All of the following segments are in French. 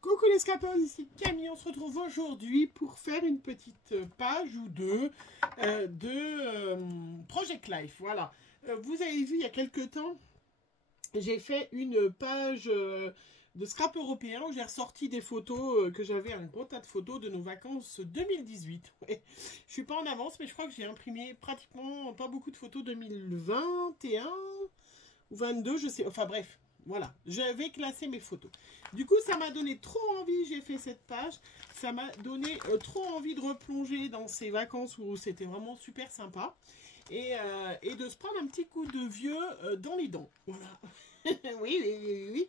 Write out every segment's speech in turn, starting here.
Coucou les scrapers, ici Camille, on se retrouve aujourd'hui pour faire une petite page ou deux de Project Life. Voilà, vous avez vu il y a quelques temps, j'ai fait une page de scrap européen où j'ai ressorti des photos que j'avais, un gros tas de photos de nos vacances 2018. Ouais. Je suis pas en avance, mais je crois que j'ai imprimé pratiquement pas beaucoup de photos 2021 ou 22, je sais, enfin bref. Voilà, j'avais classé mes photos. Du coup, ça m'a donné trop envie, j'ai fait cette page. Ça m'a donné trop envie de replonger dans ces vacances où c'était vraiment super sympa. Et de se prendre un petit coup de vieux dans les dents. Voilà. Oui, oui, oui, oui.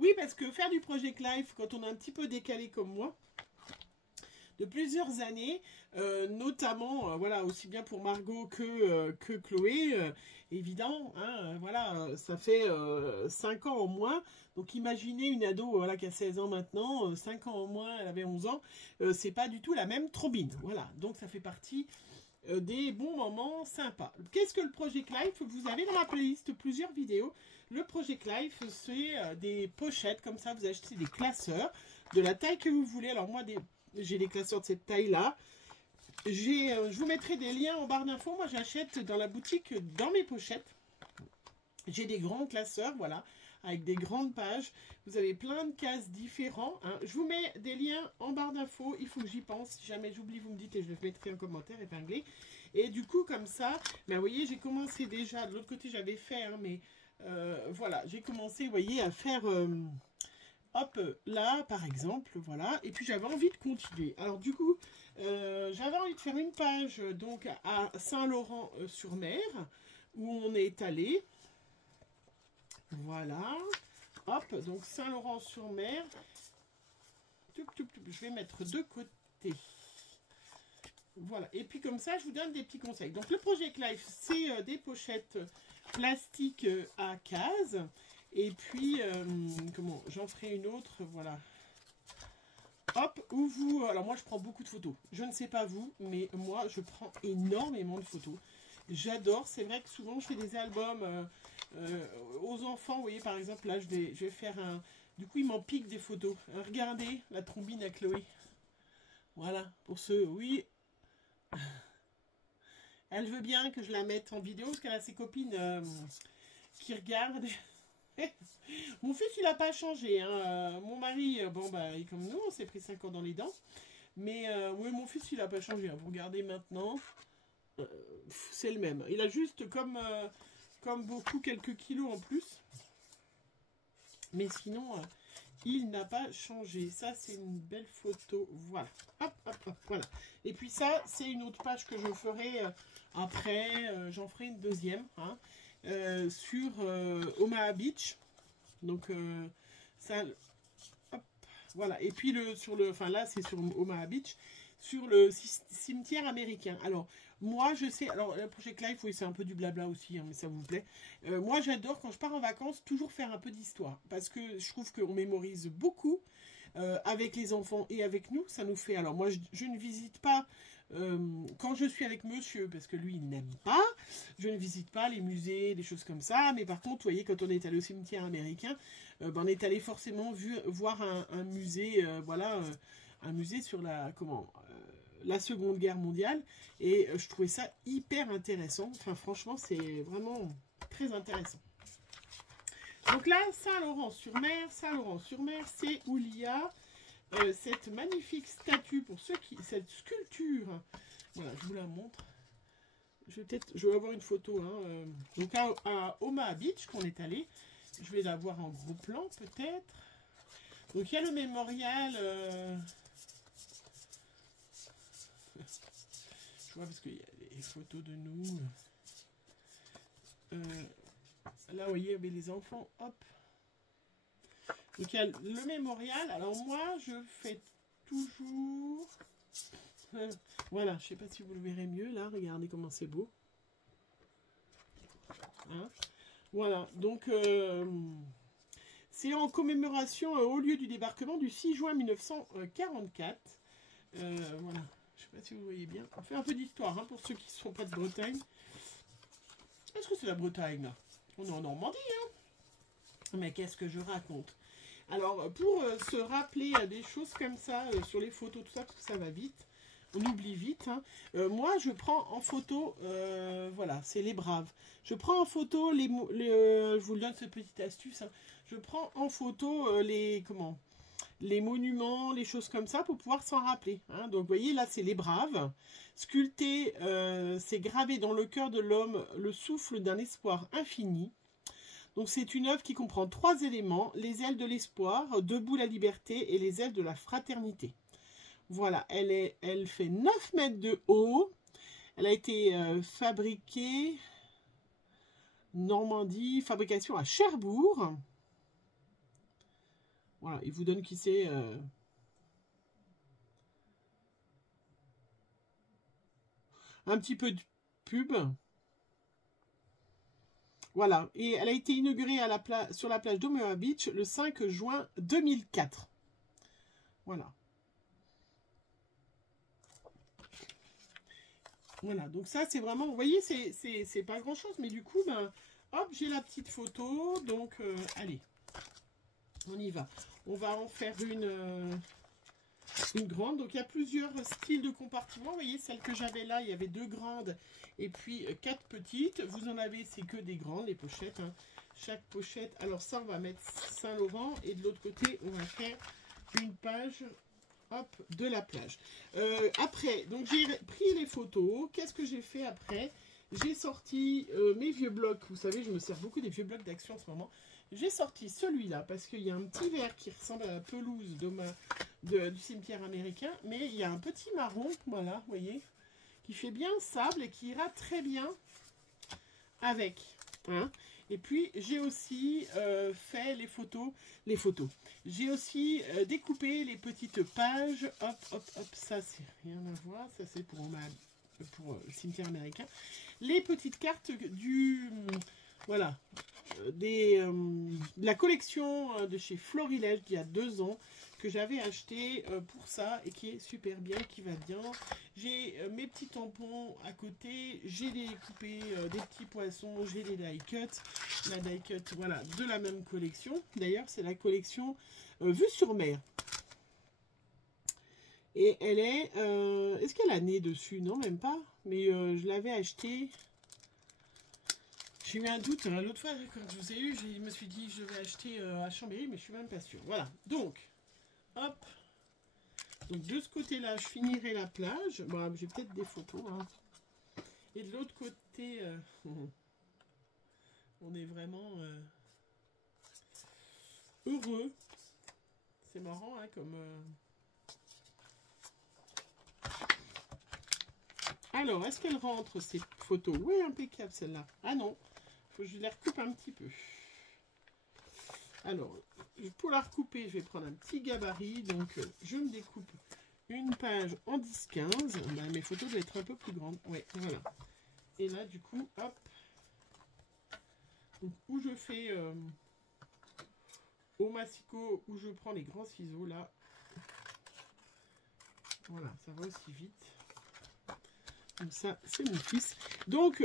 Oui, parce que faire du Project Life, quand on est un petit peu décalé comme moi, de plusieurs années, notamment, voilà, aussi bien pour Margot que Chloé, évident, hein, voilà, ça fait 5 ans en moins, donc imaginez une ado voilà, qui a 16 ans maintenant, 5 ans en moins, elle avait 11 ans, c'est pas du tout la même trombine, voilà, donc ça fait partie des bons moments sympas. Qu'est-ce que le Project Life? Vous avez dans ma playlist plusieurs vidéos. Le Project Life, c'est des pochettes, comme ça vous achetez des classeurs de la taille que vous voulez. Alors moi, j'ai des classeurs de cette taille-là. Je vous mettrai des liens en barre d'infos. Moi, j'achète dans la boutique dans mes pochettes. J'ai des grands classeurs, voilà, avec des grandes pages. Vous avez plein de cases différents. Hein. Je vous mets des liens en barre d'infos. Il faut que j'y pense. Si jamais j'oublie, vous me dites et je le mettrai en commentaire épinglé. Et du coup, comme ça, ben, vous voyez, j'ai commencé déjà. De l'autre côté, j'avais fait, hein, mais voilà, j'ai commencé, vous voyez, à faire... hop, là, par exemple, voilà. Et puis, j'avais envie de continuer. Alors, du coup, j'avais envie de faire une page, donc, à Saint-Laurent-sur-Mer, où on est allé. Voilà. Hop, donc Saint-Laurent-sur-Mer. Je vais mettre de côté. Voilà. Et puis, comme ça, je vous donne des petits conseils. Donc, le Project Life, c'est des pochettes plastiques à cases. Et puis, comment, j'en ferai une autre, voilà. Hop, où vous... Alors moi, je prends beaucoup de photos. Je ne sais pas vous, mais moi, je prends énormément de photos. J'adore. C'est vrai que souvent, je fais des albums aux enfants. Vous voyez, par exemple, là, je vais faire un... Du coup, ils m'en piquent des photos. Regardez la trombine à Chloé. Voilà, pour ceux... Oui, elle veut bien que je la mette en vidéo, parce qu'elle a ses copines qui regardent... Mon fils, il n'a pas changé. Hein. Mon mari, bon, bah, il est comme nous, on s'est pris 5 ans dans les dents. Mais oui, mon fils, il n'a pas changé. Hein. Vous regardez maintenant, c'est le même. Il a juste, comme beaucoup, quelques kilos en plus. Mais sinon, il n'a pas changé. Ça, c'est une belle photo. Voilà. Hop, hop, hop, voilà. Et puis ça, c'est une autre page que je ferai après. J'en ferai une deuxième. Hein. Sur Omaha Beach. Donc ça, hop, voilà. Et puis enfin là c'est sur Omaha Beach, sur le cimetière américain. Alors moi je sais, alors le Project Life, oui c'est un peu du blabla aussi, hein, mais ça vous plaît. Moi j'adore quand je pars en vacances toujours faire un peu d'histoire parce que je trouve qu'on mémorise beaucoup. Avec les enfants et avec nous, ça nous fait... Alors moi, je ne visite pas, quand je suis avec monsieur, parce que lui, il n'aime pas, je ne visite pas les musées, des choses comme ça, mais par contre, vous voyez, quand on est allé au cimetière américain, ben, on est allé forcément voir un musée, voilà, un musée sur la Seconde Guerre mondiale, et je trouvais ça hyper intéressant. Enfin, franchement, c'est vraiment très intéressant. Donc là, Saint-Laurent-sur-Mer, Saint-Laurent-sur-Mer, c'est où il y a cette magnifique statue, pour ceux qui... Cette sculpture, voilà, je vous la montre. Je vais avoir une photo. Hein, donc à Omaha Beach, qu'on est allé, je vais la voir en gros plan, peut-être. Donc il y a le mémorial... je vois parce qu'il y a des photos de nous... là, vous voyez, il y avait les enfants, hop. Donc, il y a le mémorial. Alors, moi, je fais toujours... voilà, je ne sais pas si vous le verrez mieux, là. Regardez comment c'est beau. Hein, voilà, donc... c'est en commémoration au lieu du débarquement du 6 juin 1944. Voilà, je ne sais pas si vous voyez bien. On fait un peu d'histoire, hein, pour ceux qui ne sont pas de Bretagne. Est-ce que c'est la Bretagne, là? On est en Normandie, hein. Mais qu'est-ce que je raconte? Alors, pour se rappeler des choses comme ça, sur les photos, tout ça, parce que ça va vite, on oublie vite, hein. Moi, je prends en photo, voilà, c'est les braves. Je prends en photo je vous donne cette petite astuce, hein. Je prends en photo les monuments, les choses comme ça, pour pouvoir s'en rappeler, hein. Donc, vous voyez, là, c'est les braves. Sculpté, c'est gravé dans le cœur de l'homme le souffle d'un espoir infini. Donc c'est une œuvre qui comprend 3 éléments, les ailes de l'espoir, debout la liberté et les ailes de la fraternité. Voilà, elle fait 9 mètres de haut. Elle a été fabriquée Normandie, fabrication à Cherbourg. Voilà, il vous donne qui c'est. Un petit peu de pub. Voilà, et elle a été inaugurée sur la plage d'Omaha Beach le 5 juin 2004. Voilà. Voilà, donc ça c'est vraiment, vous voyez, c'est pas grand chose, mais du coup, ben, hop, j'ai la petite photo, donc allez, on y va. On va en faire une grande, donc il y a plusieurs styles de compartiments, vous voyez, celle que j'avais là, il y avait 2 grandes et puis 4 petites, vous en avez, c'est que des grandes, les pochettes, hein. Chaque pochette, alors ça on va mettre Saint-Laurent, et de l'autre côté, on va faire une page... Hop, de la plage. Après, donc j'ai pris les photos. Qu'est-ce que j'ai fait après? J'ai sorti mes vieux blocs. Vous savez, je me sers beaucoup des vieux blocs d'action en ce moment. J'ai sorti celui-là parce qu'il y a un petit vert qui ressemble à la pelouse du cimetière américain. Mais il y a un petit marron, voilà, vous voyez, qui fait bien sable et qui ira très bien avec. Hein. Et puis, j'ai aussi fait les photos. J'ai aussi découpé les petites pages. Hop, hop, hop, ça, c'est rien à voir. Ça, c'est pour le cimetière américain. Les petites cartes voilà, de la collection de chez Florilège d'il y a 2 ans, que j'avais acheté pour ça et qui est super bien, qui va bien. J'ai mes petits tampons à côté, j'ai découpé des petits poissons, j'ai des die cuts, la die cut, voilà, de la même collection. D'ailleurs, c'est la collection Vue sur mer. Et elle est, est-ce qu'elle a né dessus? Non, même pas, mais je l'avais acheté. J'ai eu un doute, hein. L'autre fois, quand je vous ai eu, je me suis dit je vais acheter à Chambéry, mais je suis même pas sûre. Voilà, donc, hop. Donc de ce côté-là, je finirai la plage. Bon, j'ai peut-être des photos. Hein. Et de l'autre côté, on est vraiment heureux. C'est marrant, hein, comme... Alors, est-ce qu'elle rentre, ces photos? Oui, impeccable, celle-là. Ah non, faut que je la recoupe un petit peu. Alors, pour la recouper, je vais prendre un petit gabarit. Donc, je me découpe une page en 10-15. Ben, mes photos doivent être un peu plus grandes. Ouais, voilà. Et là, du coup, hop. Donc, où je fais au massicot, où je prends les grands ciseaux, là. Voilà, ça va aussi vite. Comme ça, c'est mon fils. Donc,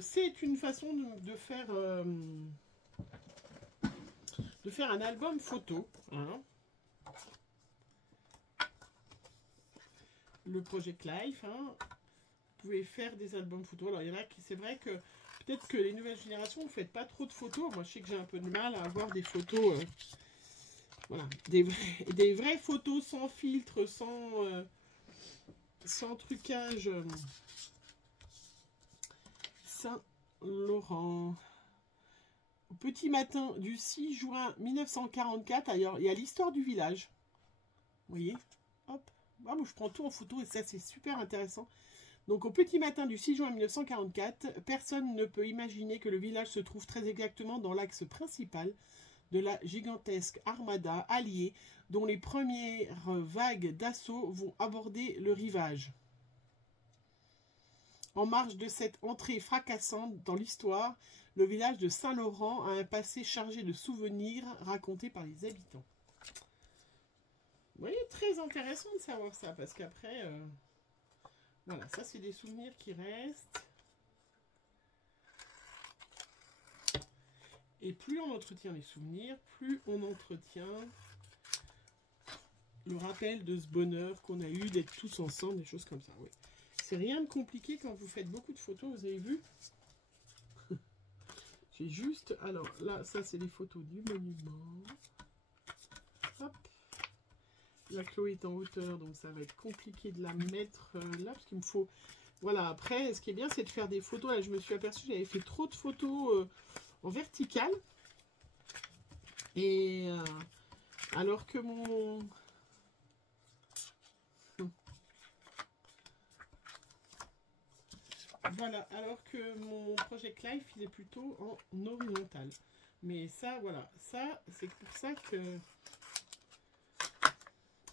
c'est une façon de faire un album photo. Hein. Le Project Life. Hein. Vous pouvez faire des albums photos. Alors, il y en a qui, c'est vrai que peut-être que les nouvelles générations, vous ne faites pas trop de photos. Moi, je sais que j'ai un peu de mal à avoir des photos. Voilà, des vraies photos sans filtre, sans trucage. Saint-Laurent. Au petit matin du 6 juin 1944, alors, il y a l'histoire du village. Vous voyez? Hop. Ah, moi, je prends tout en photo et ça, c'est super intéressant. Donc, au petit matin du 6 juin 1944, personne ne peut imaginer que le village se trouve très exactement dans l'axe principal de la gigantesque armada alliée dont les premières vagues d'assaut vont aborder le rivage. En marge de cette entrée fracassante dans l'histoire, le village de Saint-Laurent a un passé chargé de souvenirs racontés par les habitants. Vous voyez, très intéressant de savoir ça, parce qu'après, voilà, ça c'est des souvenirs qui restent. Et plus on entretient les souvenirs, plus on entretient le rappel de ce bonheur qu'on a eu d'être tous ensemble, des choses comme ça. Oui. C'est rien de compliqué quand vous faites beaucoup de photos, vous avez vu. J'ai juste... Alors là, ça c'est les photos du monument. Hop. La Chloé est en hauteur, donc ça va être compliqué de la mettre là, parce qu'il me faut... Voilà, après, ce qui est bien, c'est de faire des photos. Là, je me suis aperçue que j'avais fait trop de photos en verticale. Et alors que mon... Voilà, alors que mon Project Life, il est plutôt en horizontal. Mais ça, voilà, ça, c'est pour ça que...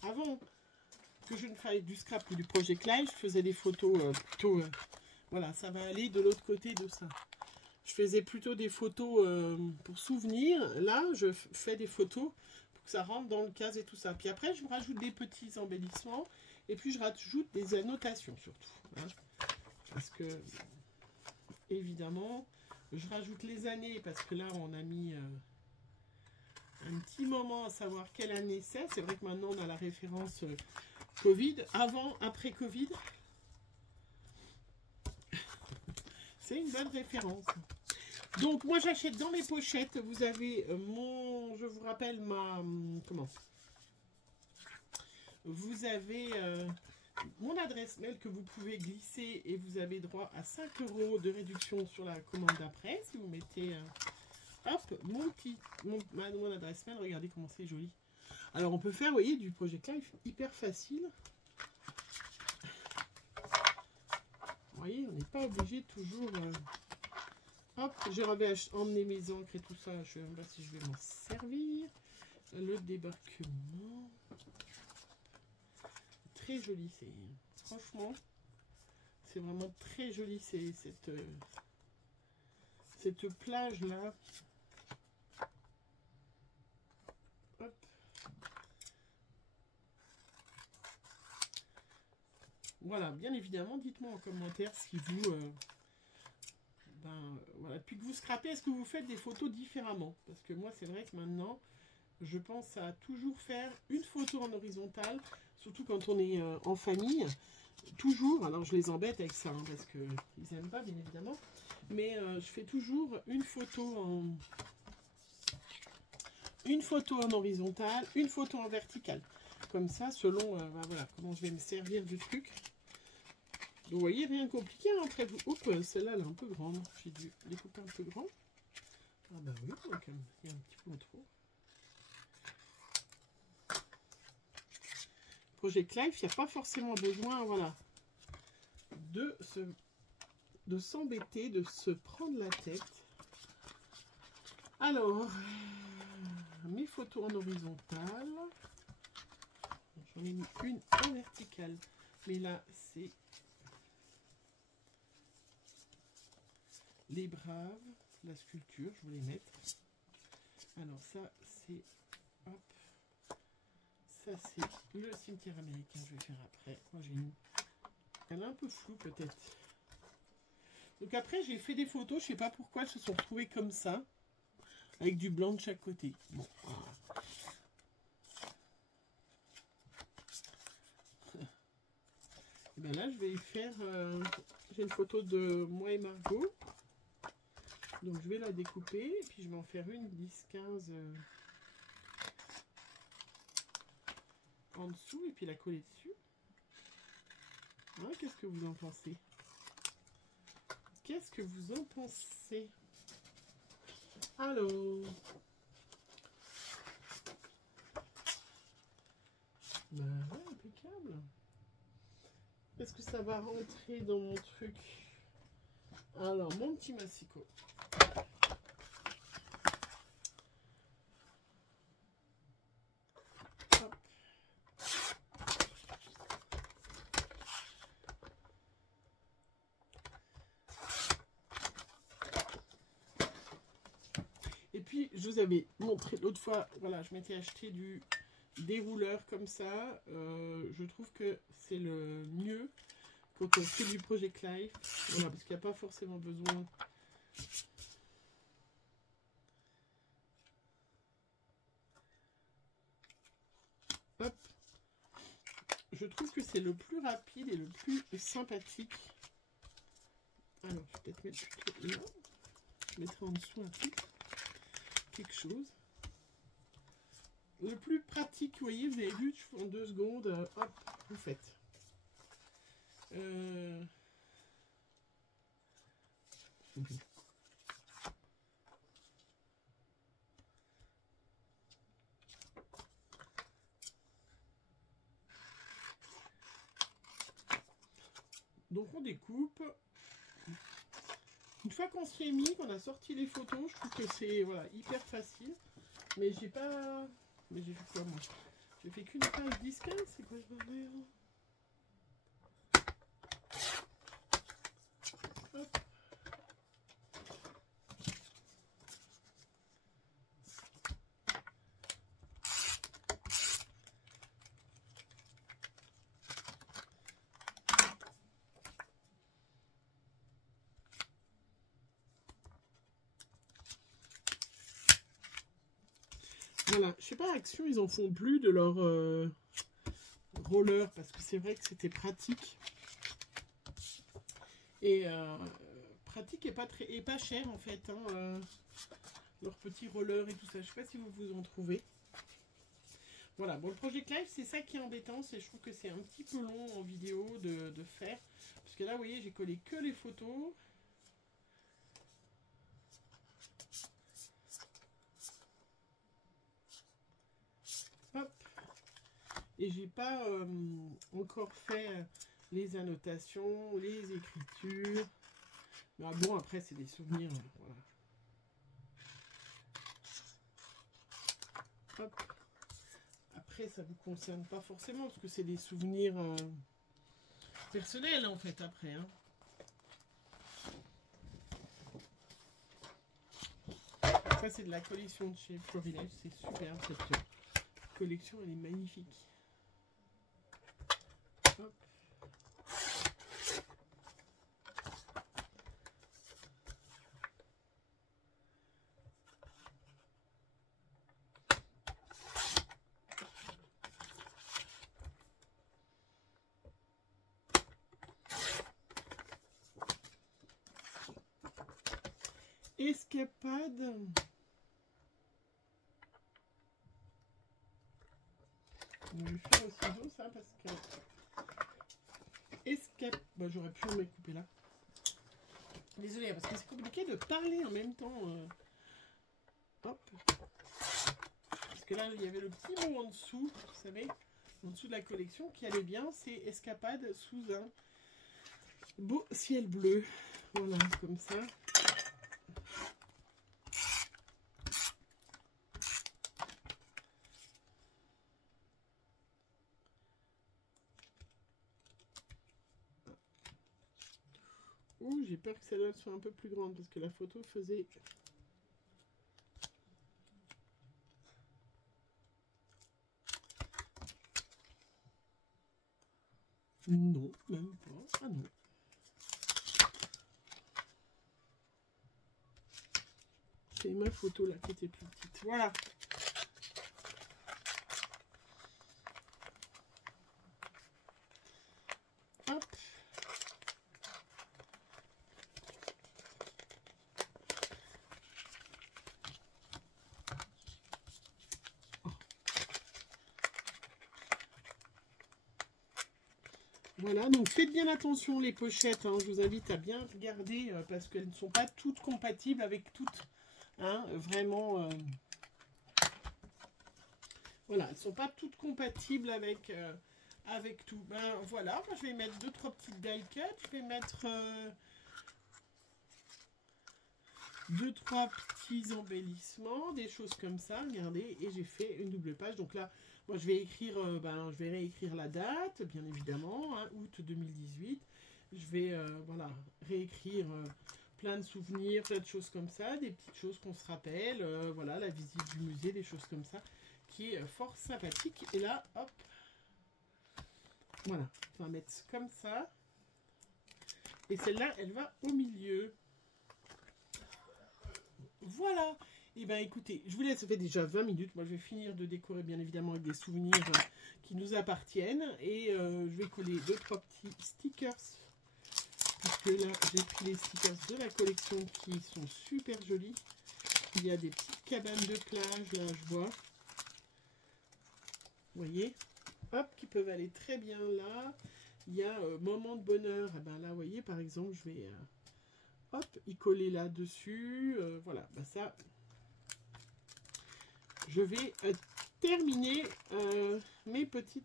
Avant que je ne fasse du scrap ou du Project Life, je faisais des photos plutôt... voilà, ça va aller de l'autre côté de ça. Je faisais plutôt des photos pour souvenir. Là, je fais des photos pour que ça rentre dans le case et tout ça. Puis après, je rajoute des petits embellissements. Et puis, je rajoute des annotations surtout. Hein, parce que, évidemment, je rajoute les années. Parce que là, on a mis un petit moment à savoir quelle année c'est. C'est vrai que maintenant, on a la référence Covid. Avant, après Covid. C'est une bonne référence. Donc, moi, j'achète dans mes pochettes. Vous avez mon... Je vous rappelle ma... Comment? Vous avez mon adresse mail que vous pouvez glisser et vous avez droit à 5 € de réduction sur la commande d'après. Si vous mettez... hop, mon adresse mail. Regardez comment c'est joli. Alors, on peut faire, vous voyez, du Project Life hyper facile. Vous voyez, on n'est pas obligé de toujours... Hop, j'ai emmené mes encres et tout ça. Je vais voir si je vais m'en servir. Le débarquement. Très joli, c'est... Franchement, c'est vraiment très joli. C'est cette plage-là. Hop. Voilà, bien évidemment, dites-moi en commentaire si vous... voilà, depuis que vous scrapez, est-ce que vous faites des photos différemment? Parce que moi, c'est vrai que maintenant, je pense à toujours faire une photo en horizontale, surtout quand on est en famille. Toujours, alors je les embête avec ça, hein, parce qu'ils n'aiment pas, bien évidemment. Mais je fais toujours une photo en horizontale, une photo en verticale. Comme ça, selon voilà, comment je vais me servir du truc. Vous voyez, rien de compliqué. Hein, après, oups, celle-là, elle est un peu grande. J'ai dû découper un peu grand. Ah bah oui, donc il y a un petit peu trop. Project Life, il n'y a pas forcément besoin, voilà, de s'embêter, de se prendre la tête. Alors, mes photos en horizontale. J'en ai mis une en verticale. Mais là, c'est les braves, la sculpture, je vais les mettre. Alors ça, c'est... Hop. Ça, c'est le cimetière américain, je vais faire après. Moi, j'ai une... Elle est un peu floue, peut-être. Donc après, j'ai fait des photos, je sais pas pourquoi elles se sont retrouvées comme ça. Avec du blanc de chaque côté. Bon, voilà. Et bien là, je vais y faire... j'ai une photo de moi et Margot. Donc je vais la découper, et puis je vais en faire une 10-15 en dessous, et puis la coller dessus. Ouais, qu'est-ce que vous en pensez? Qu'est-ce que vous en pensez? Alors... Ben ouais, impeccable. Est-ce que ça va rentrer dans mon truc? Alors, mon petit massicot. Hop. Et puis, je vous avais montré l'autre fois, voilà, je m'étais acheté du dérouleur comme ça. Je trouve que c'est le mieux quand on fait du Project Life. Voilà, parce qu'il n'y a pas forcément besoin Hop. Je trouve que c'est le plus rapide et le plus sympathique. Alors, je vais peut-être mettre plutôt là. Je mettrai en dessous un titre. Quelque chose. Le plus pratique, vous voyez, vous avez vu, en 2 secondes, hop, vous faites. Donc on découpe. Une fois qu'on s'y est mis, qu'on a sorti les photos, je trouve que c'est voilà, hyper facile. Mais j'ai pas... Mais j'ai fait quoi moi? J'ai fait qu'une page 10-15, c'est quoi ce bordel? Hop. Voilà, je sais pas, Action, ils en font plus de leur roller parce que c'est vrai que c'était pratique. Et pratique et pas cher en fait. Hein, leur petit roller et tout ça. Je sais pas si vous vous en trouvez. Voilà, bon, le Project Live, c'est ça qui est embêtant. Je trouve que c'est un petit peu long en vidéo de faire. Parce que là, vous voyez, j'ai collé que les photos. Hop. Et j'ai pas encore fait les annotations, les écritures. Mais bon, après, c'est des souvenirs. Voilà. Hop. Après, ça vous concerne pas forcément, parce que c'est des souvenirs personnels, en fait, après. Hein. Ça, c'est de la collection de chez Florilège. C'est super, cette collection, elle est magnifique. Hop. Escapade. Je vais faire au ciseau ça parce que bon, j'aurais pu me couper là. Désolée parce que c'est compliqué de parler en même temps. Hop. Parce que là il y avait le petit mot en dessous, vous savez, en dessous de la collection qui allait bien. C'est Escapade sous un beau ciel bleu. Voilà, comme ça. Ouh, j'ai peur que celle-là soit un peu plus grande parce que la photo faisait... Non, même pas. Ah non. C'est ma photo là qui était plus petite. Voilà. Hop. Voilà, donc faites bien attention les pochettes, hein, je vous invite à bien regarder parce qu'elles ne sont pas toutes compatibles avec toutes, hein, vraiment, voilà, elles ne sont pas toutes compatibles avec, avec tout. Ben voilà, moi je vais mettre 2-3 petites die cut, je vais mettre 2-3 petits embellissements, des choses comme ça, regardez, et j'ai fait une double page, donc là, moi, je vais écrire, je vais réécrire la date, bien évidemment, hein, août 2018. Je vais, voilà, réécrire plein de souvenirs, plein de choses comme ça, des petites choses qu'on se rappelle, voilà, la visite du musée, des choses comme ça, qui est fort sympathique. Et là, hop, voilà, on va mettre comme ça. Et celle-là, elle va au milieu. Voilà. Et ben écoutez, je vous laisse, ça fait déjà 20 minutes. Moi, je vais finir de décorer, bien évidemment, avec des souvenirs qui nous appartiennent. Et je vais coller 2-3 petits stickers. Parce que là, j'ai pris les stickers de la collection qui sont super jolis. Il y a des petites cabanes de plage, là, je vois. Vous voyez? Hop, qui peuvent aller très bien là. Il y a moment de bonheur. Et ben là, vous voyez, par exemple, je vais hop, y coller là-dessus. Voilà, ben ça, je vais terminer mes petits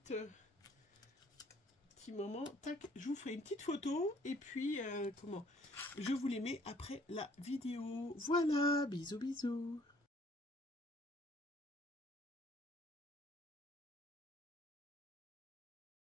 moments. Tac, je vous ferai une petite photo et puis je vous les mets après la vidéo. Voilà, bisous bisous.